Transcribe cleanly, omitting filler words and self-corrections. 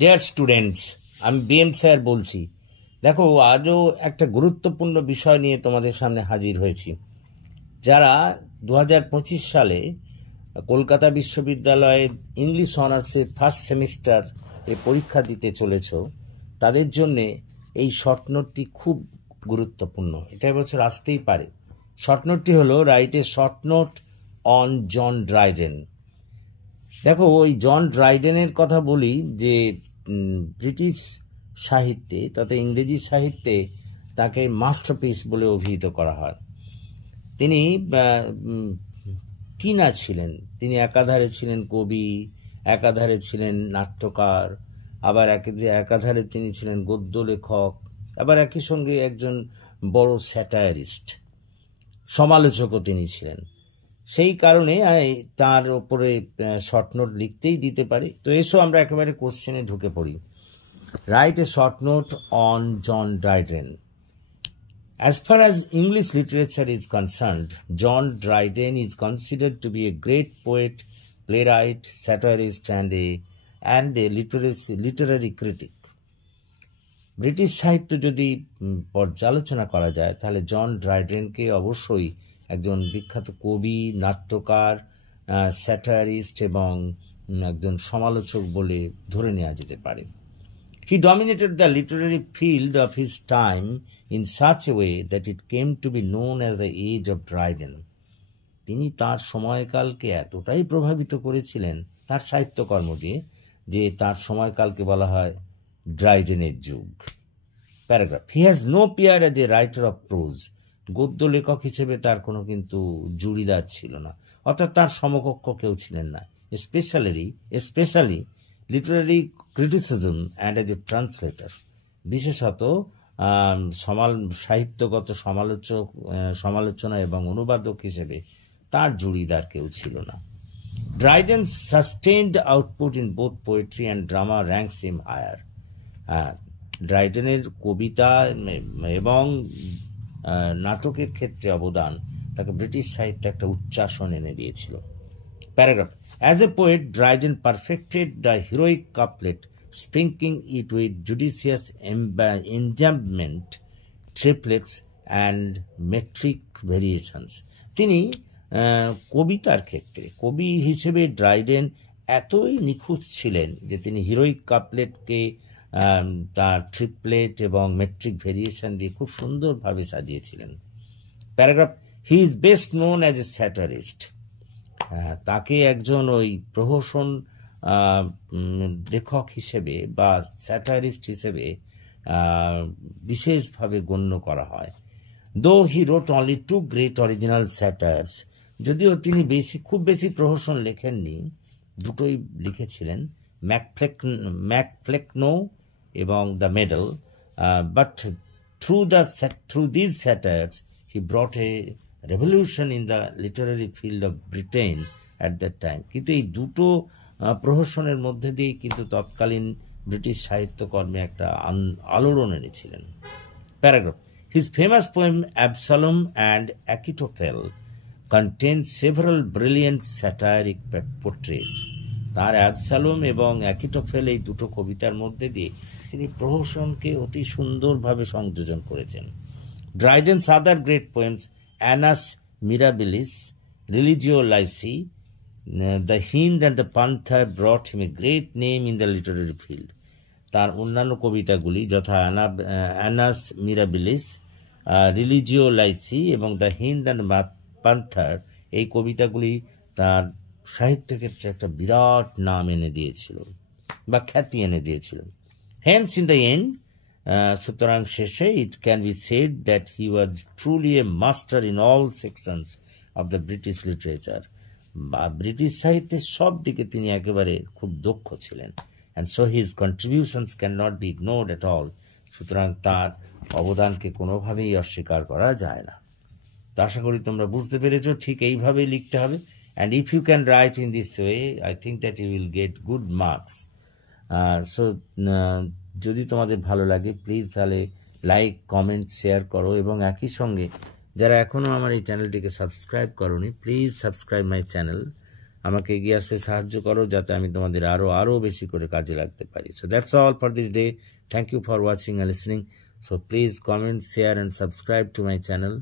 Dear students, আমি BM sir বলছি। দেখো, আজও একটা গুরুত্বপূর্ণ বিষয় নিয়ে তোমাদের সামনে হাজির হয়েছি। যারা 2025 সালে কলকাতা বিশ্ববিদ্যালয়ে ইংলিশ অনার্সের ফার্স্ট সেমিস্টার পরীক্ষা দিতে চলেছ, তাদের জন্যে এই শর্ট নোটটি খুব গুরুত্বপূর্ণ। এটা এবছর আসতেই পারে। শর্ট নোটটি হলো write a short note on John Dryden. দেখো, ওই জন ড্রাইডেনের কথা বলি যে ব্রিটিশ সাহিত্যে তথা ইংরেজি সাহিত্যে তাকে মাস্টারপিস বলে অভিহিত করা হয়। তিনি কি না ছিলেন, তিনি একাধারে ছিলেন কবি, একাধারে ছিলেন নাট্যকার, আবার একাধারে তিনি ছিলেন গদ্য লেখক, আবার একই সঙ্গে একজন বড় স্যাটায়ারিস্ট, সমালোচকও তিনি ছিলেন। সেই কারণে তার ওপরে শর্ট নোট লিখতেই দিতে পারি। তো এসো আমরা একেবারে কোশ্চেনে ঢুকে পড়ি। Write a short note on John Dryden. As far as English literature is concerned, John Dryden is considered to be a great poet, playwright, satirist, and a literary critic. British সাহিত্য যদি পর্যালোচনা করা যায় তাহলে জন ড্রাইডেনকে অবশ্যই একজন বিখ্যাত কবি, নাট্যকার, স্যাটারিস্ট এবং একজন সমালোচক বলে ধরে নেওয়া যেতে পারে। He dominated the literary field of his time in such a way that it came to be known as the Age of Dryden. তিনি তার সময়কালকে এতটাই প্রভাবিত করেছিলেন তার সাহিত্যকর্ম দিয়ে যে তার সময়কালকে বলা হয় ড্রাইডেনের যুগ। Paragraph. He has no peer as a writer of prose. গদ্য লেখক হিসেবে তার কোনো কিন্তু জুড়িদার ছিল না, অর্থাৎ তার সমকক্ষ কেউ ছিলেন না। Specially Literary criticism and as a translator, বিশেষত সাহিত্যগত সমালোচনা এবং অনুবাদক হিসেবে তার জুড়িদার কেউ ছিল না। Dryden's sustained output in both poetry and drama ranks him higher. ড্রাইডেনের কবিতা এবং নাটকের ক্ষেত্রে অবদান তাকে ব্রিটিশ সাহিত্যে একটা উচ্চাসন এনে দিয়েছিল। Paragraph. As a poet, Dryden perfected the heroic couplet, sprinkling it with judicious enjambment, triplets, and metric variations. তিনি কবিতার ক্ষেত্রে কবি হিসেবে ড্রাইডেন এতই নিখুঁত ছিলেন যে তিনি হিরোইক কাপলেটকে তার ট্রিপলেট এবং মেট্রিক ভেরিয়েশন দিয়ে খুব সুন্দরভাবে সাজিয়েছিলেন। Paragraph. He is best known as a satirist. তাকে একজন ওই প্রহসন লেখক হিসেবে বা স্যাটারিস্ট হিসেবে বিশেষভাবে গণ্য করা হয়। দো হি রোট অনলি 2 গ্রেট অরিজিনাল স্যাটায়ার্স. যদিও তিনি খুব বেশি প্রহসন লেখেননি, দুটোই লিখেছিলেন, ম্যাকফ্লেকনো এবং the Medal, but through these satires he brought a revolution in the literary field of Britain at that time. কিন্তু এই দুটো প্রহসনের মধ্যে দিয়ে কিন্তু তৎকালীন ব্রিটিশ সাহিত্যকর্মে একটা আলোড়ন এনেছিলেন। Paragraph. His famous poem Absalom and Achitophel contains several brilliant satiric portraits. তার অ্যাবসালোম এবং অ্যাকিটোফেল এই দুটো কবিতার মধ্যে দিয়ে তিনি প্রহসনকে অতি সুন্দরভাবে সংযোজন করেছেন। Dryden's other great poems, Annus Mirabilis, Religio Laici, The Hind and the Panther, brought him a great name in the literary field. তার অন্যান্য কবিতাগুলি যথা অ্যানাস মিরাবিলিস, রিলিজিও লাইসি এবং দ্য হিন্দ অ্যান্ড পান্থার, এই কবিতাগুলি তার সাহিত্যক্ষেত্রে একটা বিরাট নাম এনে দিয়েছিল বা খ্যাতি এনে দিয়েছিল। Hence in the end, সুতরাং শেষে it can be said that he was truly a master in all sections of the British literature. বা ব্রিটিশ সাহিত্যের সব দিকে তিনি একেবারে খুব দক্ষ ছিলেন। and so his contributions cannot be ignored at all. সুতরাং তার অবদানকে কোনোভাবেই অস্বীকার করা যায় না। তো আশা করি তোমরা বুঝতে পেরেছো, ঠিক এইভাবেই লিখতে হবে। and if you can write in this way, I think that you will get good marks. so যদি তোমাদের ভালো লাগে প্লিজ তাহলে লাইক, কমেন্ট, শেয়ার করো এবং একই সঙ্গে যারা এখনও আমার এই চ্যানেলটিকে সাবস্ক্রাইব করোনি, প্লিজ সাবস্ক্রাইব মাই চ্যানেল আমাকে এগিয়ে আসতে সাহায্য করো যাতে আমি তোমাদের আরো বেশি করে কাজে লাগতে পারি। So that's all for this day. Thank you for watching and listening. So please comment, share and subscribe to my channel.